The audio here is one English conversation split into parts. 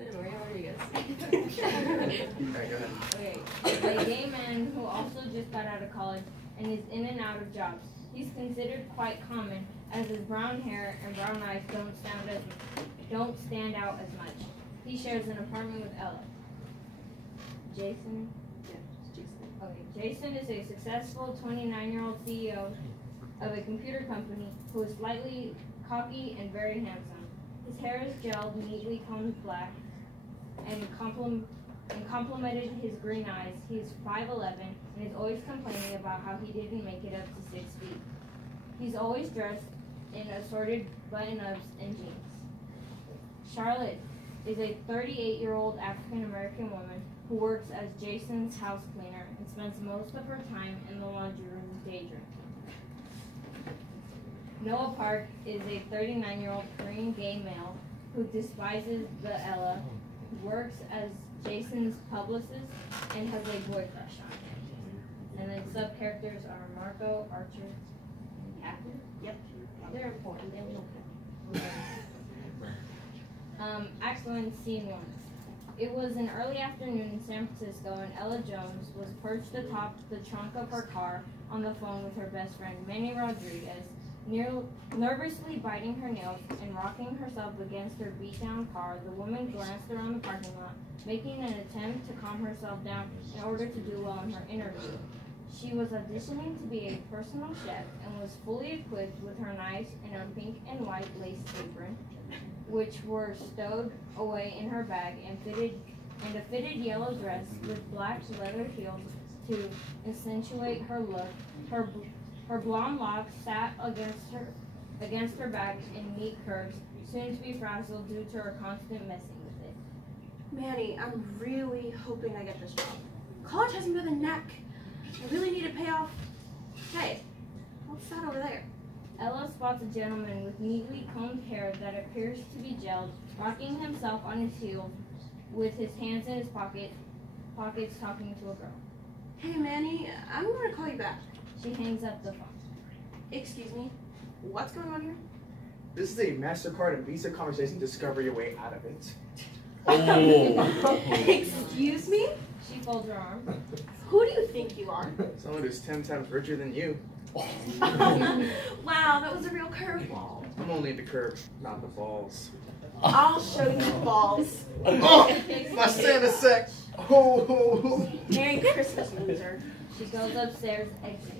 Where are you guys? Alright, go ahead. Okay. A gay man who also just got out of college and is in and out of jobs. He's considered quite common, as his brown hair and brown eyes don't stand out as much. He shares an apartment with Ella. Jason? Yeah, it's Jason. Okay. Jason is a successful 29-year-old CEO of a computer company who is slightly cocky and very handsome. His hair is gelled, neatly combed black, and complemented his green eyes. He is 5'11" and is always complaining about how he didn't make it up to 6 feet. He's always dressed in assorted button-ups and jeans. Charlotte is a 38-year-old African-American woman who works as Jason's house cleaner and spends most of her time in the laundry room daydreaming. Noah Park is a 39-year-old Korean gay male who despises the Ella, works as Jason's publicist, and has a boy crush on him. And then sub-characters are Marco, Archer, and Catherine. Yep. They're important. They will Act 1, Scene 1. It was an early afternoon in San Francisco, and Ella Jones was perched atop the trunk of her car on the phone with her best friend, Manny Rodriguez, nervously biting her nails and rocking herself against her beat-down car. The woman glanced around the parking lot, making an attempt to calm herself down in order to do well in her interview. She was auditioning to be a personal chef and was fully equipped with her knives and her pink and white lace apron, which were stowed away in her bag, and a fitted yellow dress with black leather heels to accentuate her look. Her blonde locks sat against her back in neat curves, soon to be frazzled due to her constant messing with it. Manny, I'm really hoping I get this job. College has me by the neck. I really need to pay off. Hey, what's that over there? Ella spots a gentleman with neatly combed hair that appears to be gelled, rocking himself on his heels with his hands in his pockets talking to a girl. Hey, Manny, I'm going to call you back. She hangs up the phone. Excuse me, what's going on here? This is a MasterCard and Visa conversation. Discover your way out of it. Excuse me? She folds her arms. Who do you think you are? Someone who's 10 times richer than you. Wow, that was a real curveball. I'm only the curve, not the balls. I'll show you the balls. Oh, my Santa sack. Oh. Merry Christmas, loser. She goes upstairs, exit.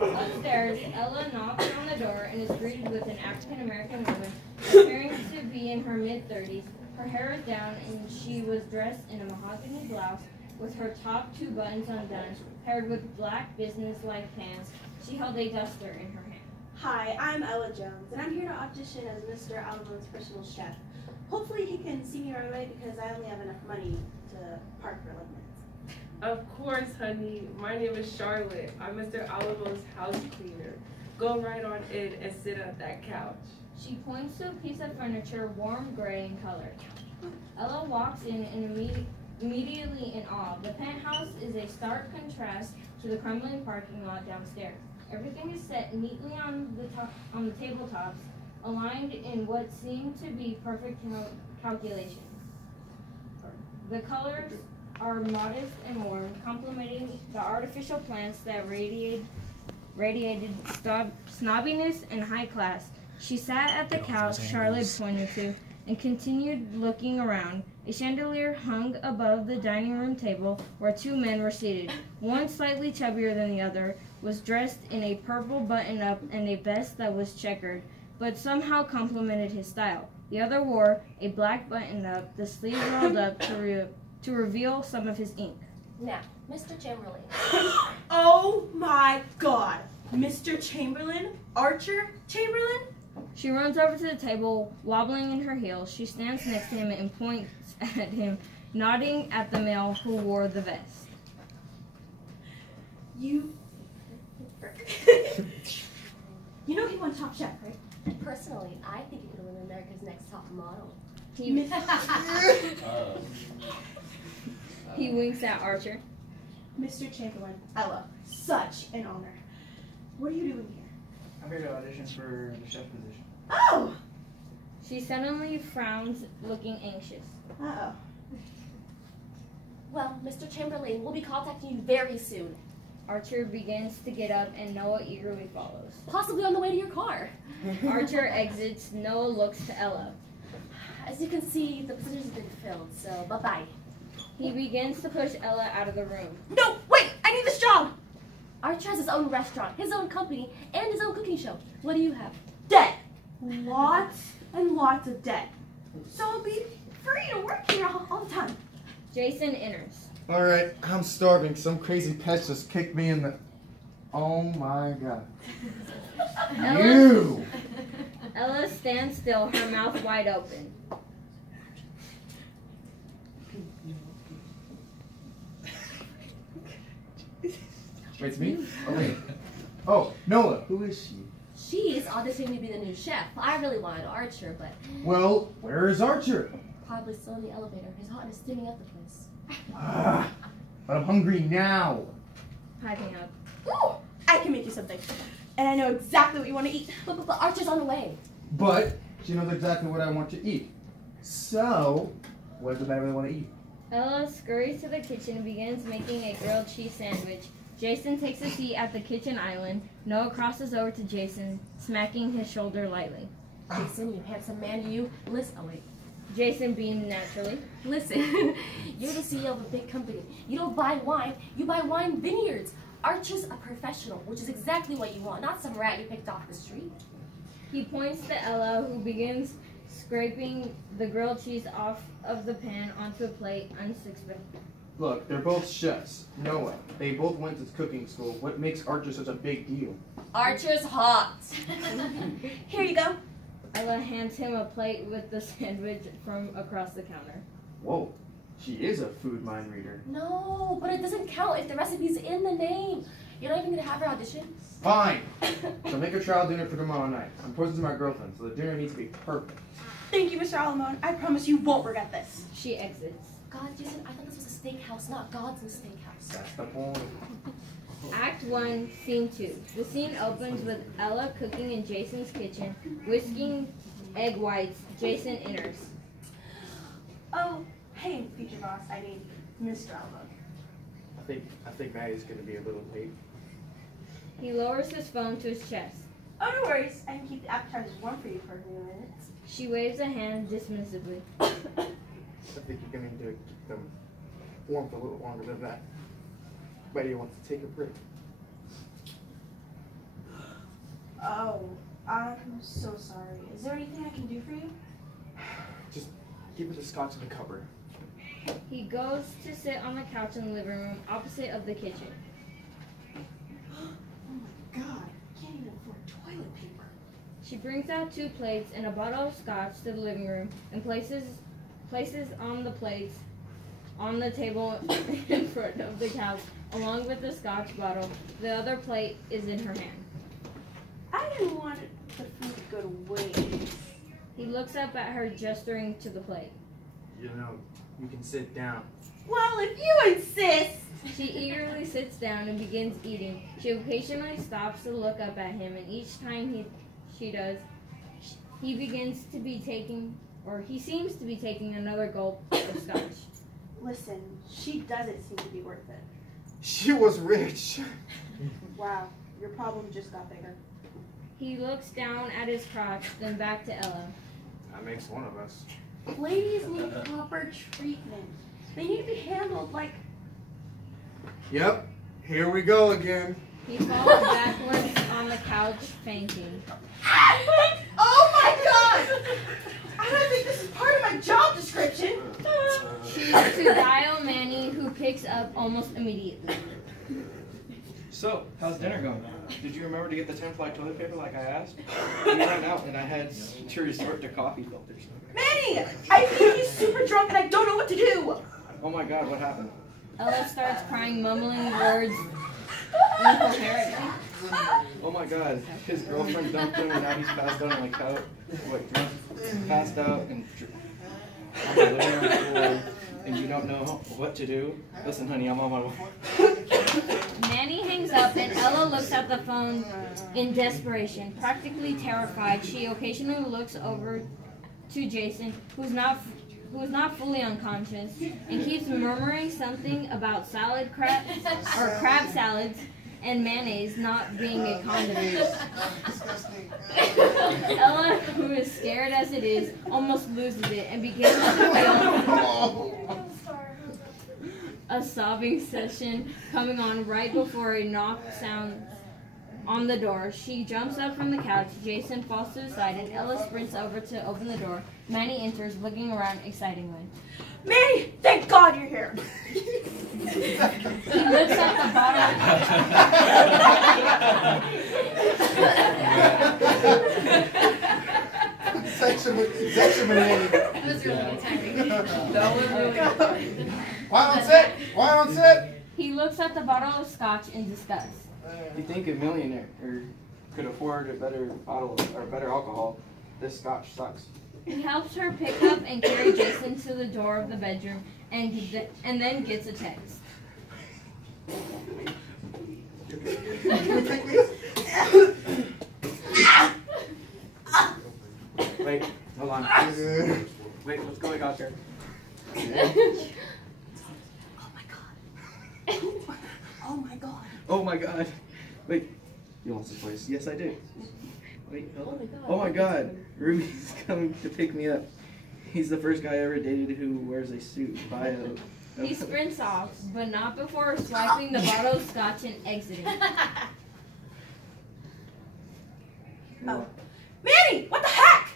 Upstairs, Ella knocks on the door and is greeted with an African-American woman appearing to be in her mid-30s. Her hair is down and she was dressed in a mahogany blouse with her top 2 buttons undone, paired with black business-like pants. She held a duster in her hand. Hi, I'm Ella Jones, and I'm here to audition as Mr. Alamo's personal chef. Hopefully he can see me right away because I only have enough money to park for 11 minutes. Of course, honey. My name is Charlotte. I'm Mr. Alamo's house cleaner. Go right on in and sit at that couch. She points to a piece of furniture, warm gray in color. Ella walks in and immediately in awe. The penthouse is a stark contrast to the crumbling parking lot downstairs. Everything is set neatly on the tabletops, aligned in what seem to be perfect calculations. The colors are modest and warm, complementing the artificial plants that radiated snobbiness and high class. She sat at the couch Charlotte pointed to and continued looking around. A chandelier hung above the dining room table where 2 men were seated. One, slightly chubbier than the other, was dressed in a purple button-up and a vest that was checkered, but somehow complemented his style. The other wore a black button-up, the sleeve rolled up to reveal some of his ink. Now, Mr. Chamberlain. Oh my God. Mr. Chamberlain? Archer Chamberlain? She runs over to the table, wobbling in her heels. She stands next to him and points at him, nodding at the male who wore the vest. You know he won Top Chef, right? Personally, I think you could win America's Next Top Model. He winks at Archer. Mr. Chamberlain, Ella, such an honor. What are you doing here? I'm here to audition for the chef position. Oh! She suddenly frowns, looking anxious. Uh-oh. Well, Mr. Chamberlain, we'll be contacting you very soon. Archer begins to get up and Noah eagerly follows. Possibly on the way to your car. Archer exits. Noah looks to Ella. As you can see, the positions have been filled, so bye-bye. He begins to push Ella out of the room. No, wait, I need this job. Archer has his own restaurant, his own company, and his own cooking show. What do you have? Debt. Lots and lots of debt. So I'll be free to work here all the time. Jason enters. Alright, I'm starving. Some crazy pest just kicked me in the... Oh my god. You! Ella stands still, her mouth wide open. Wait, it's me? Oh, wait. Oh, Noah. Who is she? She's auditioning to be the new chef. I really wanted Archer, but Well, where is Archer? probably still in the elevator. His heart is steaming up the place. Ah, but I'm hungry now. Piping up. Ooh, I can make you something. And I know exactly what you want to eat. But Archer's on the way. But she knows exactly what I want to eat. So, what does I really want to eat? Ella scurries to the kitchen and begins making a grilled cheese sandwich. Jason takes a seat at the kitchen island. Noah crosses over to Jason, smacking his shoulder lightly. Jason, you handsome man, you. Listen, oh wait. Jason beamed naturally. Listen, you're the CEO of a big company. You don't buy wine, you buy wine vineyards. Archer's a professional, which is exactly what you want, not some rat you picked off the street. He points to Ella, who begins scraping the grilled cheese off of the pan onto a plate unsuspected. Look, they're both chefs. Noah, they both went to cooking school. What makes Archer such a big deal? Archer's hot. Here you go. Ella hands him a plate with the sandwich from across the counter. Whoa, she is a food mind reader. No, but it doesn't count if the recipe's in the name. You're not even gonna have her audition? Fine. So make a trial dinner for tomorrow night. I'm posing to my girlfriend, so the dinner needs to be perfect. Thank you, Mr. Alamone. I promise you won't regret this. She exits. God, Jason, I thought this was a steakhouse, not God's steakhouse. That's the point. Act 1, Scene 2. The scene opens with Ella cooking in Jason's kitchen, whisking egg whites. Jason enters. Oh, hey, future boss. I mean, Mr. Alamone. I think Maddie's gonna be a little late. He lowers his phone to his chest. Oh, no worries. I can keep the appetizers warm for you for a few minutes. She waves a hand dismissively. I think you're gonna need to keep them warm for a little longer than that. Maddie wants to take a break. Oh, I'm so sorry. Is there anything I can do for you? Just keep the scotch in the cupboard. He goes to sit on the couch in the living room opposite of the kitchen. Oh my god, I can't even afford toilet paper. She brings out 2 plates and a bottle of scotch to the living room and places on the plates on the table in front of the couch along with the scotch bottle. The other plate is in her hand. I didn't want the food to go to waste. He looks up at her, gesturing to the plate. You know, you can sit down. Well, if you insist. She eagerly sits down and begins eating. She occasionally stops to look up at him, and each time she does, he seems to be taking another gulp of scotch. Listen, she doesn't seem to be worth it. She was rich. Wow, your problem just got bigger. He looks down at his crotch, then back to Ella. That makes one of us. Ladies need proper treatment. They need to be handled like... Yep, here we go again. He falls backwards on the couch, fainting. Oh my god! I don't think this is part of my job description. To dial Manny, who picks up almost immediately. So, how's dinner going? Did you remember to get the 10-ply toilet paper like I asked? We ran out and I had to resort to coffee filters. Manny! I think he's super drunk and I don't know what to do! Oh my god, what happened? Ella starts crying, mumbling words incoherently. Oh my god, his girlfriend dumped him and now he's passed out on the couch. Like, drunk, passed out and on the living room floor, and you don't know what to do? Listen, honey, I'm on my way. Manny hangs up and Ella looks at the phone in desperation. Practically terrified, she occasionally looks over to Jason, who's not fully unconscious, and keeps murmuring something about crab salads and mayonnaise not being a condiment. Ella, who is scared as it is, almost loses it and begins to feel a sobbing session coming on right before a knock sounds on the door. She jumps up from the couch. Jason falls to the side, and Ella sprints over to open the door. Manny enters, looking around excitedly. Manny, thank God you're here. He looks at the Section Manny. That was really good timing. That was really good. Why don't sit? He looks at the bottle of scotch in disgust. You think a millionaire could afford a better bottle or better alcohol? This scotch sucks. He helps her pick up and carry Jason to the door of the bedroom, and then gets a text. Wait, hold on. Wait, what's going on here? Oh my god. Oh my god. Wait, you lost this place. Yes, I did. Wait, Oh my god. oh my god. Ruby's coming to pick me up. He's the first guy I ever dated who wears a suit. Bio. He sprints off, but not before swiping the bottle of scotch and exiting. Oh. Manny, what the heck?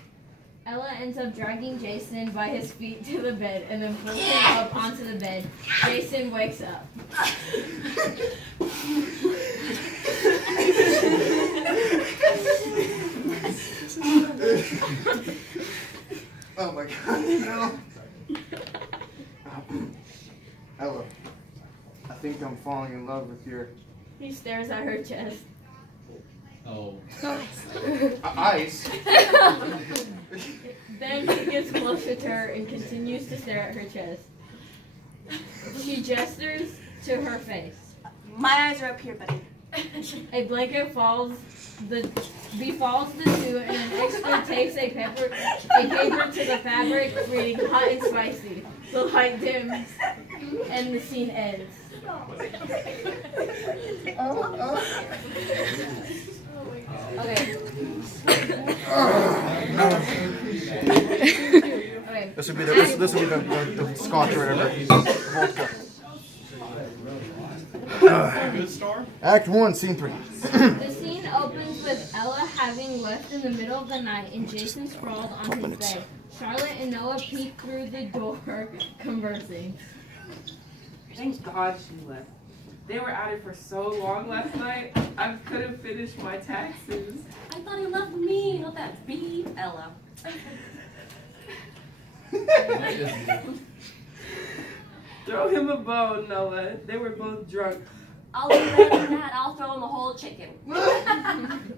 Ella ends up dragging Jason by his feet to the bed and then pulls him up onto the bed. Jason wakes up. Oh my god, no. Ella, I think I'm falling in love with your He stares at her chest. Oh. eyes. Then he gets closer to her and continues to stare at her chest. She gestures to her face. My eyes are up here, buddy. A blanket befalls the two, and an expert takes a paper to the fabric, reading hot and spicy. The light dims, and the scene ends. Okay. Okay. This would be the scotch or whatever. Good store? Act 1, Scene 3. The scene opens with Ella having left in the middle of the night and Jason sprawled on his bed. Charlotte and Noah peek through the door, conversing. Thank God she left. They were at it for so long last night, I couldn't finish my taxes. I thought he loved me, not that bee Ella. Throw him a bone, Noah. They were both drunk. I'll do better than that. I'll throw him a whole chicken.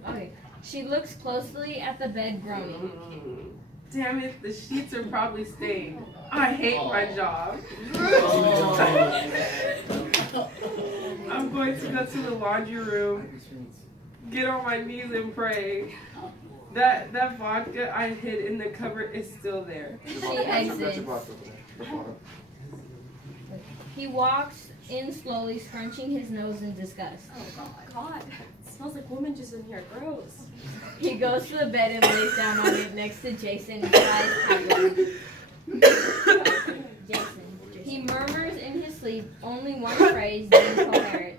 Okay. She looks closely at the bed, groaning. Damn it, the sheets are probably stained. I hate my job. I'm going to go to the laundry room, get on my knees and pray. That vodka I hid in the cupboard is still there. She exits. He walks in slowly, scrunching his nose in disgust. Oh God. It smells like woman juice in here. Gross. He goes to the bed and lays down on it next to Jason, his eyes haggard. Jason. He murmurs in his sleep only one phrase, then coherent.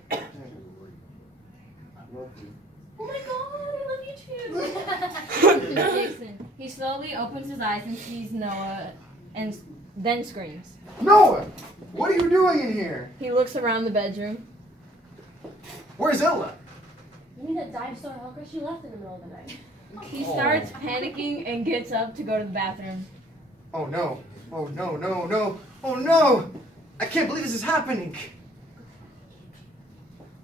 Oh my God, I love you too. Jason. He slowly opens his eyes and sees Noah and then screams. Noah! What are you doing in here? He looks around the bedroom. Where's Ella? You mean that dinosaur hooker? She left in the middle of the night. He starts panicking and gets up to go to the bathroom. Oh no. Oh no, no, no. Oh no! I can't believe this is happening.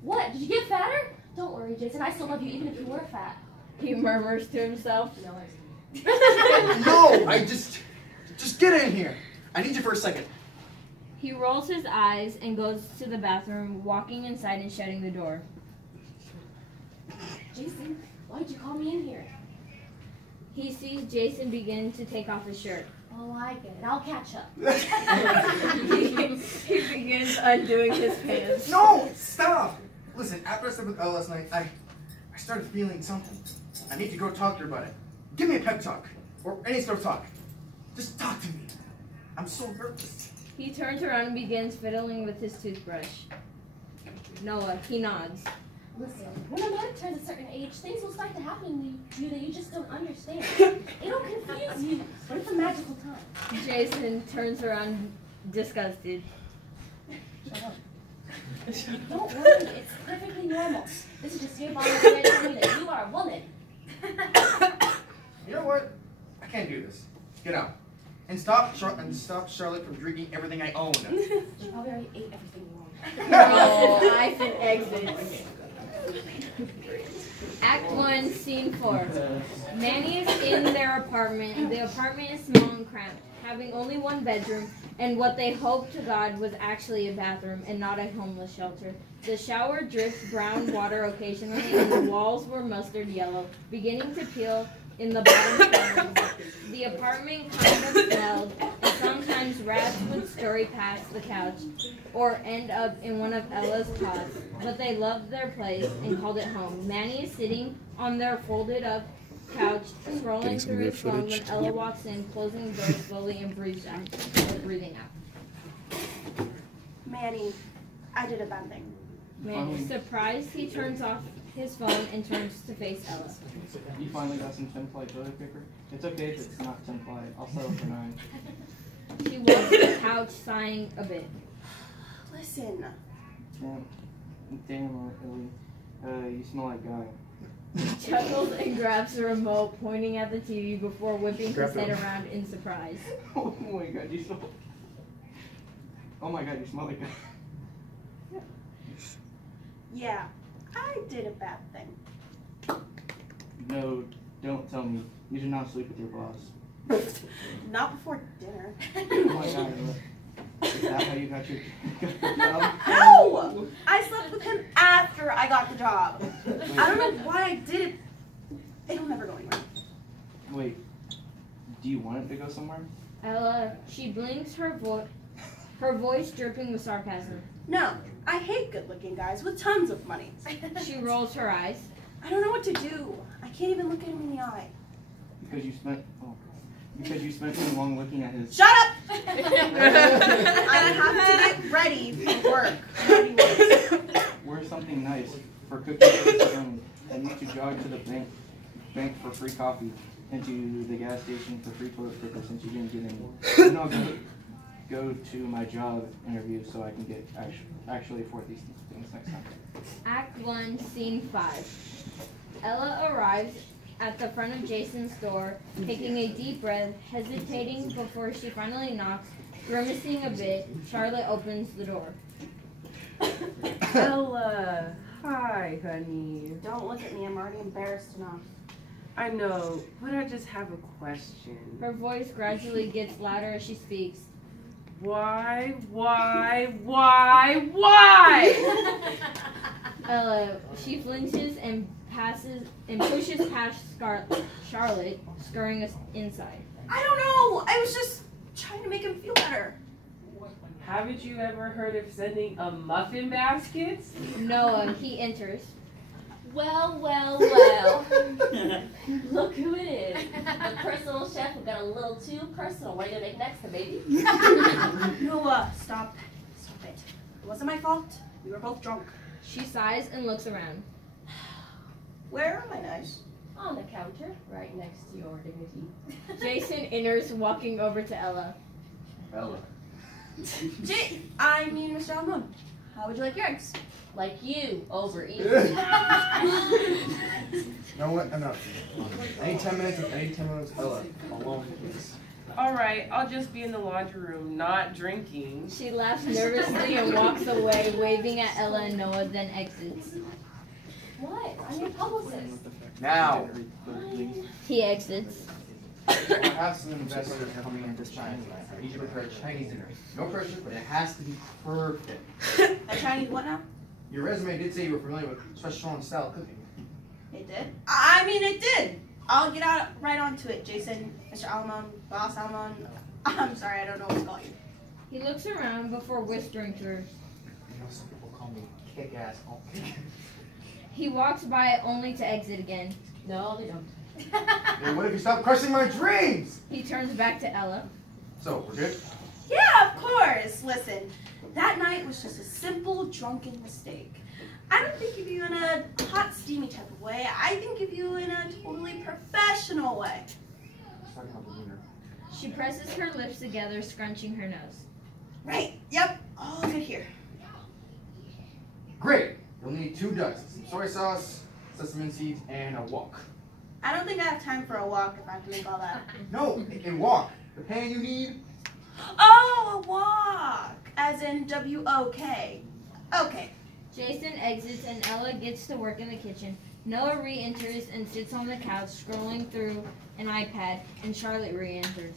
What? Did you get fatter? Don't worry, Jason. I still love you even if you were fat. He murmurs to himself. No! Just get in here. I need you for a second. He rolls his eyes and goes to the bathroom, walking inside and shutting the door. Jason, why did you call me in here? He sees Jason begin to take off his shirt. Oh, I get it. I'll catch up. He begins undoing his pants. No! Stop! Listen, after I slept with Ella last night, I started feeling something. I need to go talk to her about it. Give me a pep talk. Or any sort of talk. Just talk to me. I'm so nervous. He turns around and begins fiddling with his toothbrush. Noah, he nods. Listen, when a man turns a certain age, things will start to happen to you that you just don't understand. It'll confuse you, but it's a magical time. Jason turns around disgusted. Don't worry, it's perfectly normal. This is just your body trying to tell me that you are a woman. You know what? I can't do this. Get out. And stop Charlotte from drinking everything I own. She probably already ate everything you want. No, Ethan exits. Act 1, Scene 4. Manny is in their apartment. The apartment is small and cramped, having only one bedroom, and what they hoped to God was actually a bathroom and not a homeless shelter. The shower drips brown water occasionally, and the walls were mustard yellow, beginning to peel in the bottom corners. The apartment kind of smelled, and sometimes rats would scurry past the couch or end up in one of Ella's cots, but they loved their place and called it home. Manny is sitting on their folded up couch, scrolling through his phone when Ella walks in, closing the door slowly and breathing out. Manny, I did a bad thing. Manny, surprised, he turns off his phone and turns to face Ella. You finally got some 10-ply toilet paper? It's okay if it's not 10-ply. I'll settle for 9. She walks to the couch, sighing a bit. Listen, Damn, Ellie. You smell like guy. He chuckles and grabs the remote, pointing at the TV before whipping his head around in surprise. Oh my god, you smell. Oh my god, you smell like guy. yeah, I did a bad thing. No, don't tell me. You did not sleep with your boss. Not before dinner. Oh my god, is that how you got your job? No! I slept with him after I got the job. I don't know why I did it. It'll never go anywhere. Wait, do you want it to go somewhere? Ella, she blinks, her voice dripping with sarcasm. No, I hate good-looking guys with tons of money. She rolls her eyes. I don't know what to do. I can't even look at him in the eye. Because you spent too long looking at his. Shut up! I have to get ready for work. Wear something nice for cooking for the family. I need to jog to the bank for free coffee, and to the gas station for free toilet paper since you didn't get any. Then I'll go to my job interview so I can get actually afford these things next time. Act 1, Scene 5. Ella arrives at the front of Jason's door, taking a deep breath, hesitating before she finally knocks, grimacing a bit. Charlotte opens the door. Ella, hi, honey. Don't look at me. I'm already embarrassed enough. I know, but I just have a question. Her voice gradually gets louder as she speaks. Why? Ella, she flinches and pushes past Charlotte, scurrying us inside. I don't know. I was just trying to make him feel better. Haven't you ever heard of sending a muffin basket? Noah, he enters. Well. Look who it is. The personal chef who got a little too personal. What are you going to make next, baby? Noah, stop it. It wasn't my fault. We were both drunk. She sighs and looks around. Where are my knives? On the counter, right next to your dignity. Jason enters, walking over to Ella. Ella. I mean, Mr. Almond. How would you like your eggs? Like you, overeat. You know what? Enough. I need 10 minutes, Ella. Alone, please. Alright, I'll just be in the laundry room, not drinking. She laughs nervously and walks away, waving at Ella and Noah, then exits. What? I'm your publicist. Now. He exits. I have some investors coming into China. I need you to prepare a Chinese dinner. No pressure, but it has to be perfect. A Chinese what now? Your resume did say you were familiar with Szechuan style cooking. It did? I mean, it did. I'll get out right onto it, Jason, Mr. Alamon, Boss Alamon. I'm sorry, I don't know what to call you. He looks around before whispering to her. You know, some people call me kick-ass. He walks by only to exit again. No, they don't. Hey, what if you stop crushing my dreams? He turns back to Ella. So, we're good? Yeah, of course. Listen, that night was just a simple drunken mistake. I don't think of you in a hot, steamy type of way. I think of you in a totally professional way. Talking about the winner. She presses her lips together, scrunching her nose. Right, yep, all good here. Great. You'll need 2 ducks, some soy sauce, sesame seeds, and a wok. I don't think I have time for a walk if I have to make all that. No, a wok. The pan you need. Oh, a walk, as in W-O-K. Okay. Jason exits and Ella gets to work in the kitchen. Noah re-enters and sits on the couch scrolling through an iPad, and Charlotte re-enters.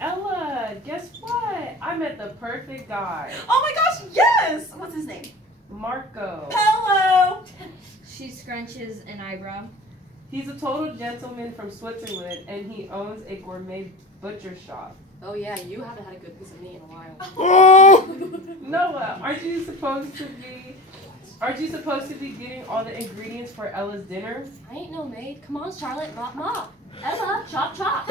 Ella, guess what? I met the perfect guy. Oh my gosh, yes! What's his name? Marco. Hello! She scrunches an eyebrow. He's a total gentleman from Switzerland, and he owns a gourmet butcher shop. Oh yeah, you haven't had a good piece of meat in a while. Oh! Noah, aren't you supposed to be getting all the ingredients for Ella's dinner? I ain't no maid. Come on, Charlotte, mop, mop. Ella, chop, chop.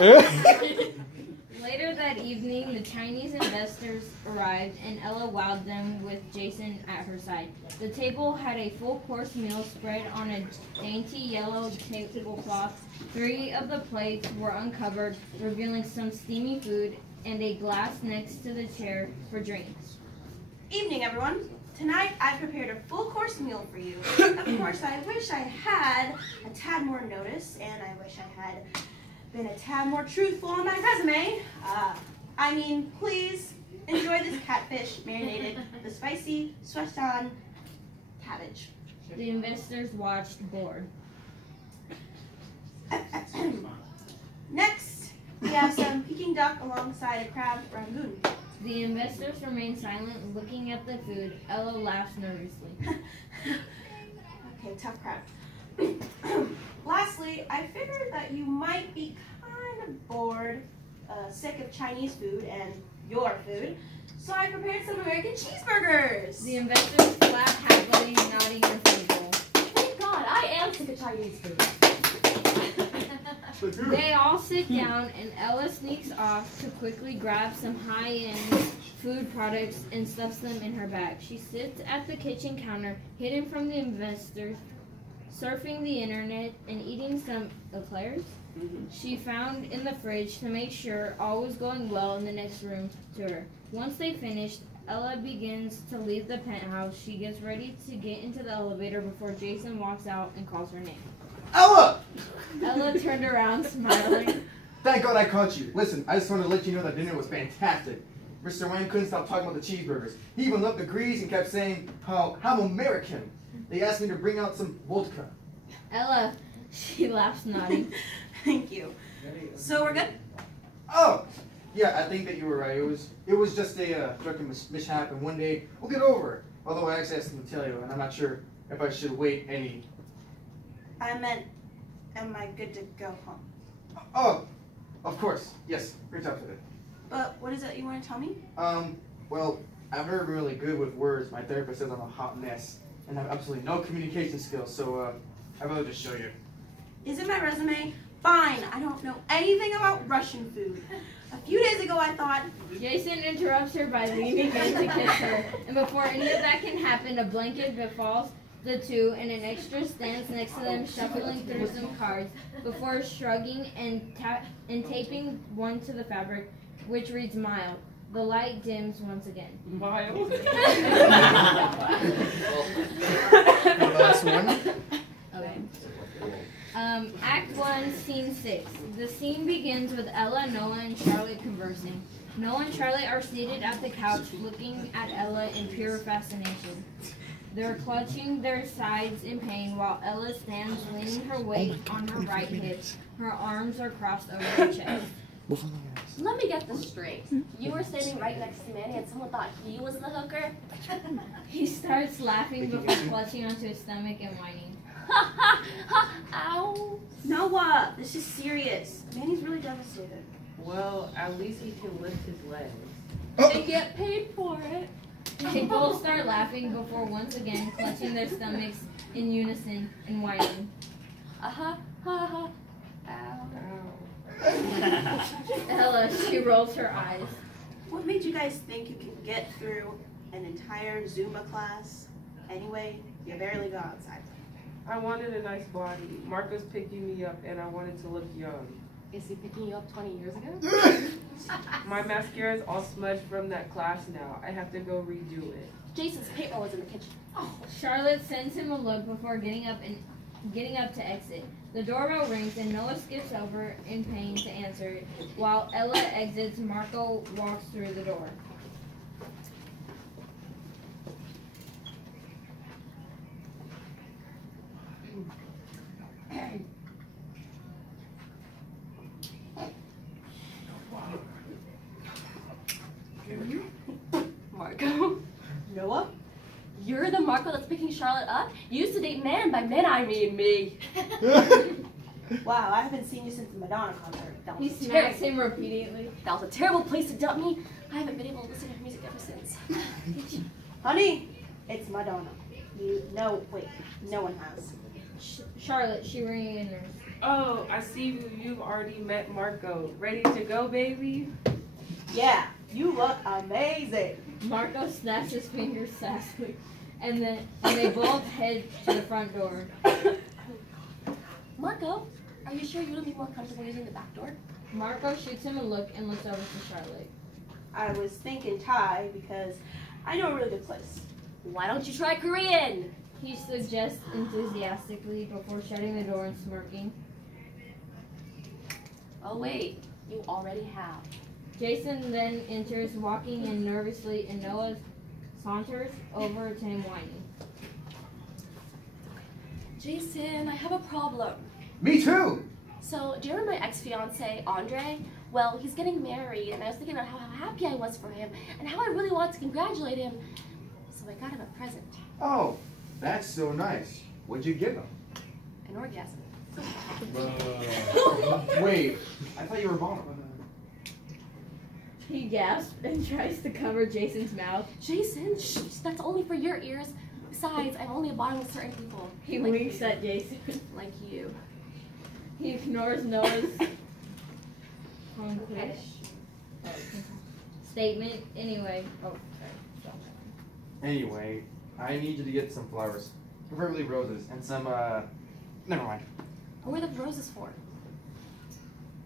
Later that evening, the Chinese investors arrived, and Ella wowed them with Jason at her side. The table had a full-course meal spread on a dainty yellow tablecloth. 3 of the plates were uncovered, revealing some steamy food and a glass next to the chair for drinks. Evening, everyone. Tonight, I prepared a full-course meal for you. Of course, I wish I had a tad more notice, and I wish I had been a tad more truthful on my resume. Please enjoy this catfish marinated with spicy Szechuan cabbage. The investors watched bored. Next, we have some Peking duck alongside a crab rangoon. The investors remain silent, looking at the food. Ella laughs nervously. Okay, tough crab. Lastly, I figured that you might be kind of bored, sick of Chinese food and your food, so I prepared some American cheeseburgers. The investors clap happily, nodding approval. Thank God, I am sick of Chinese food. They all sit down, and Ella sneaks off to quickly grab some high-end food products and stuffs them in her bag. She sits at the kitchen counter, hidden from the investors, surfing the internet and eating some eclairs she found in the fridge to make sure all was going well in the next room to her. Once they finished, Ella begins to leave the penthouse. She gets ready to get into the elevator before Jason walks out and calls her name. Ella! Ella turned around, smiling. Thank God I caught you. Listen, I just wanted to let you know that dinner was fantastic. Mr. Wayne couldn't stop talking about the cheeseburgers. He even loved the grease and kept saying how I'm American. They asked me to bring out some vodka. Ella, she laughs, nodding. Thank you. So we're good? Oh, yeah, I think that you were right. It was just a drunken mishap, and one day we'll get over it. Although I actually have something to tell you, and I'm not sure if I should wait any. I meant, am I good to go home? Oh, of course. Yes, reach out to it. But what is it you want to tell me? Well, I'm never really good with words. My therapist says I'm a hot mess, and I have absolutely no communication skills, so I'd rather just show you. Is it my resume? Fine, I don't know anything about Russian food. A few days ago I thought... Jason interrupts her by leaning in to kiss her, and before any of that can happen, a blanket befalls the two, and an extra stands next to them, shuffling through some cards, before shrugging and taping one to the fabric, which reads mild. The light dims once again. Mild. Last one. Okay. Act 1, Scene 6. The scene begins with Ella, Noah, and Charlotte conversing. Noah and Charlotte are seated at the couch, looking at Ella in pure fascination. They're clutching their sides in pain while Ella stands leaning her weight on her right hip. Her arms are crossed over her chest. Let me get this straight. You were standing right next to Manny and someone thought he was the hooker? He starts laughing before clutching onto his stomach and whining. Ha ha ha! Ow! Noah, this is serious. Manny's really devastated. Well, at least he can lift his legs. They get paid for it. They both start laughing before once again clutching their stomachs in unison and whining. Ha ha. Ow. Ella, she rolls her eyes. What made you guys think you can get through an entire Zumba class? Anyway, you barely go outside. I wanted a nice body. Marco's picking me up and I wanted to look young. Is he picking you up 20 years ago? My mascara is all smudged from that class now. I have to go redo it. Jason's paper was in the kitchen. Charlotte sends him a look before getting up to exit. The doorbell rings and Noah skips over in pain to answer it. While Ella exits, Marco walks through the door. Marco? Noah? You're the Marco that's picking Charlotte up? You used to date man. By men, I mean me. Wow, I haven't seen you since the Madonna concert. That He was smacks him repeatedly. That was a terrible place to dump me. I haven't been able to listen to her music ever since. Honey, it's Madonna. No one has. Charlotte, she reenters. Oh, I see you've already met Marco. Ready to go, baby? Yeah, you look amazing. Marco snaps his fingers sassily, and they both head to the front door. Marco, are you sure you would be more comfortable using the back door? Marco shoots him a look and looks over to Charlotte. I was thinking Thai because I know a really good place. Why don't you try Korean? He suggests enthusiastically before shutting the door and smirking. Oh wait, you already have. Jason then enters, walking in nervously, and Noah saunters over to him whining. Jason, I have a problem. Me too. So, do you remember my ex-fiance, Andre? Well, he's getting married, and I was thinking about how happy I was for him, and how I really wanted to congratulate him. So I got him a present. Oh, that's so nice. What'd you give him? An orgasm. Wait, I thought you were vulnerable. He gasps and tries to cover Jason's mouth. Jason, shh, that's only for your ears. Besides, I'm only a bottom with certain people. He like winks you. at Jason. Like you. He ignores Noah's punkish statement. Anyway, Anyway, I need you to get some flowers. Preferably roses and some, never mind. What were the roses for?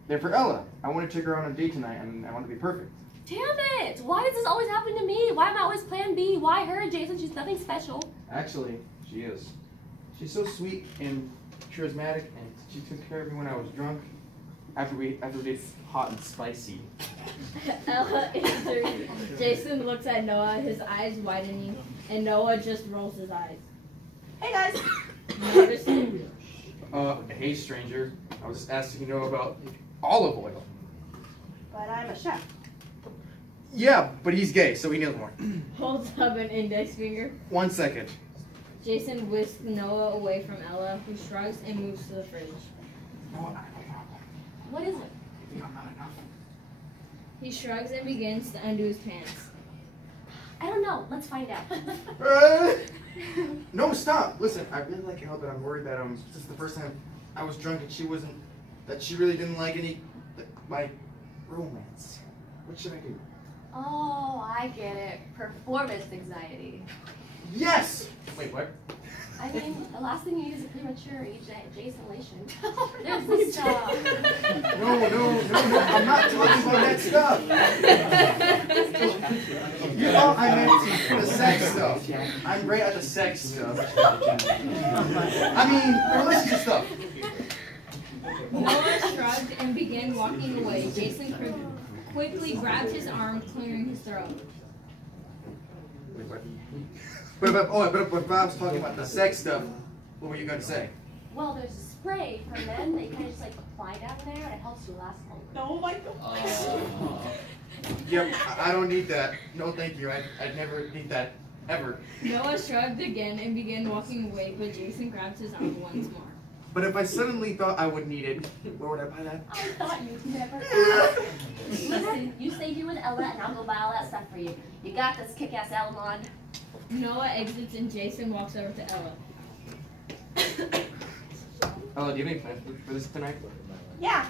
They're for Ella. I want to take her on a date tonight and I want to be perfect. Damn it! Why does this always happen to me? Why am I always plan B? Why her, Jason? She's nothing special. Actually, she is. She's so sweet and charismatic, and she took care of me when I was drunk. After we did hot and spicy. Ella enters. Jason looks at Noah, his eyes widening, and Noah just rolls his eyes. Hey guys. Noticing. Hey stranger. I was just asking you know about olive oil. But I'm a chef. Yeah, but he's gay, so he knows more. Holds up an index finger. 1 second. Jason whisks Noah away from Ella, who shrugs and moves to the fridge. No, What is it? I think I'm not enough. He shrugs and begins to undo his pants. I don't know. Let's find out. No, stop. Listen, I really like Ella, but I'm worried that this is the first time I was drunk and she really didn't like my romance. What should I do? Oh, I get it. Performance anxiety. Yes! Wait, what? I mean, the last thing you need is a premature ejaculation. There's this No, I'm not talking about that stuff. You thought I meant the sex stuff. I'm great at the sex stuff. I mean, the relationship stuff. Noah shrugged and began walking away. Jason quickly grabbed his arm, clearing his throat. Wait, what? But if I was talking about the sex stuff, what were you going to say? Well, there's a spray for men that you kind of just like apply down there and it helps you last longer. Oh my god. Yep, I don't need that. No, thank you. I'd never need that. ever. Noah shrugged again and began walking away, but Jason grabbed his arm once more. But if I suddenly thought I would need it, where would I buy that? I thought you'd never ask. Listen, you stay here with Ella and I'll go buy all that stuff for you. You got this kick-ass Elamon. Noah exits and Jason walks over to Ella. Ella, do you have any plans for this tonight? Yeah,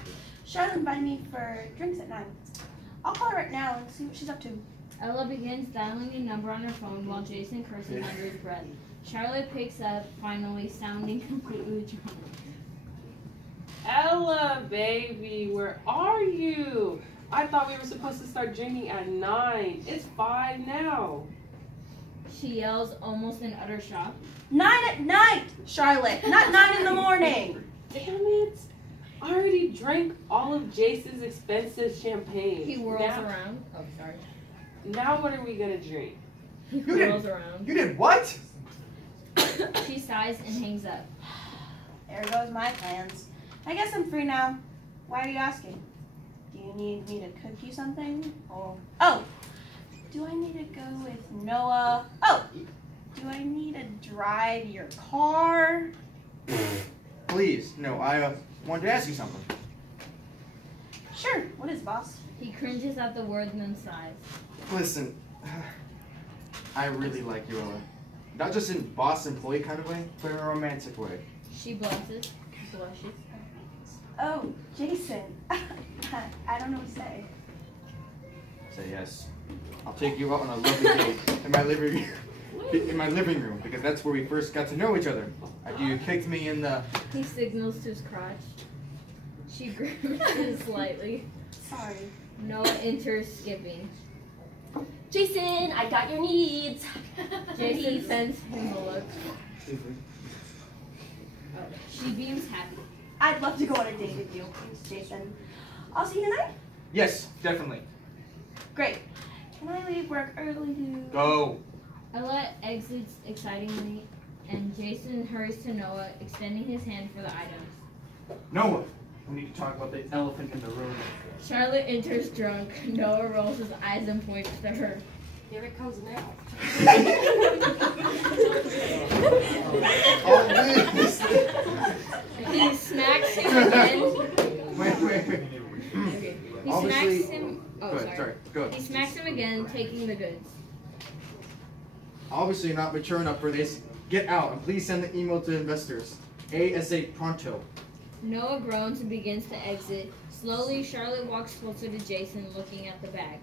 Charlotte invited me for drinks at 9. I'll call her right now and see what she's up to. Ella begins dialing a number on her phone while Jason curses under his breath. Charlotte picks up, finally sounding completely drunk. Ella, baby, where are you? I thought we were supposed to start drinking at 9. It's 5 now. She yells, almost in utter shock. 9 at night, Charlotte, not 9 in the morning. Damn it. I already drank all of Jason's expensive champagne. He whirls around. Oh, sorry. Now what are we gonna drink? He You did- whirls around. You did what? She sighs and hangs up. There goes my plans. I guess I'm free now. Why are you asking? Do you need me to cook you something? Or do I need to go with Noah? Oh, do I need to drive your car? Please, no, I wanted to ask you something. Sure. What is, boss? He cringes at the word and then sighs. Listen, I really like you, Ella. Not just in boss employee kind of way, but in a romantic way. She blushes. Oh, Jason. I don't know what to say. Say yes. I'll take you out on a lovely date in my living room because that's where we first got to know each other. After you kicked me in the. He signals to his crotch. She grimaces slightly. Sorry. Noah enters, skipping. Jason, I got your needs. Jason sends him a look. She beams happy. I'd love to go on a date with you, Jason. I'll see you tonight? Yes, definitely. Great. Can I leave work early to... Go. Ella exits excitingly, and Jason hurries to Noah, extending his hand for the items. Noah, we need to talk about the elephant in the room. Charlotte enters drunk. Noah rolls his eyes and points to her. Here it comes now. He smacks him again. Wait. Okay. He Obviously- smacks him. Oh, Go ahead, sorry. Go ahead. He smacks him again, taking the goods. Obviously, you're not mature enough for this. Get out and please send the email to investors. ASA pronto. Noah groans and begins to exit. Slowly, Charlotte walks closer to Jason, looking at the bag.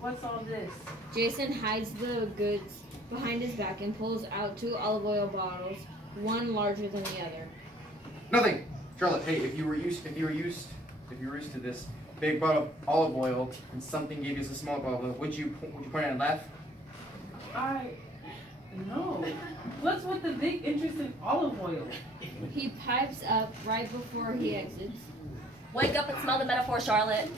What's all this? Jason hides the goods behind his back and pulls out 2 olive oil bottles, one larger than the other. Nothing. Charlotte, hey, if you were used to this big bottle of olive oil and something gave you a small bottle, would you point out and laugh? No. What's with the big interest in olive oil? He pipes up right before he exits. Wake up and smell the metaphor, Charlotte.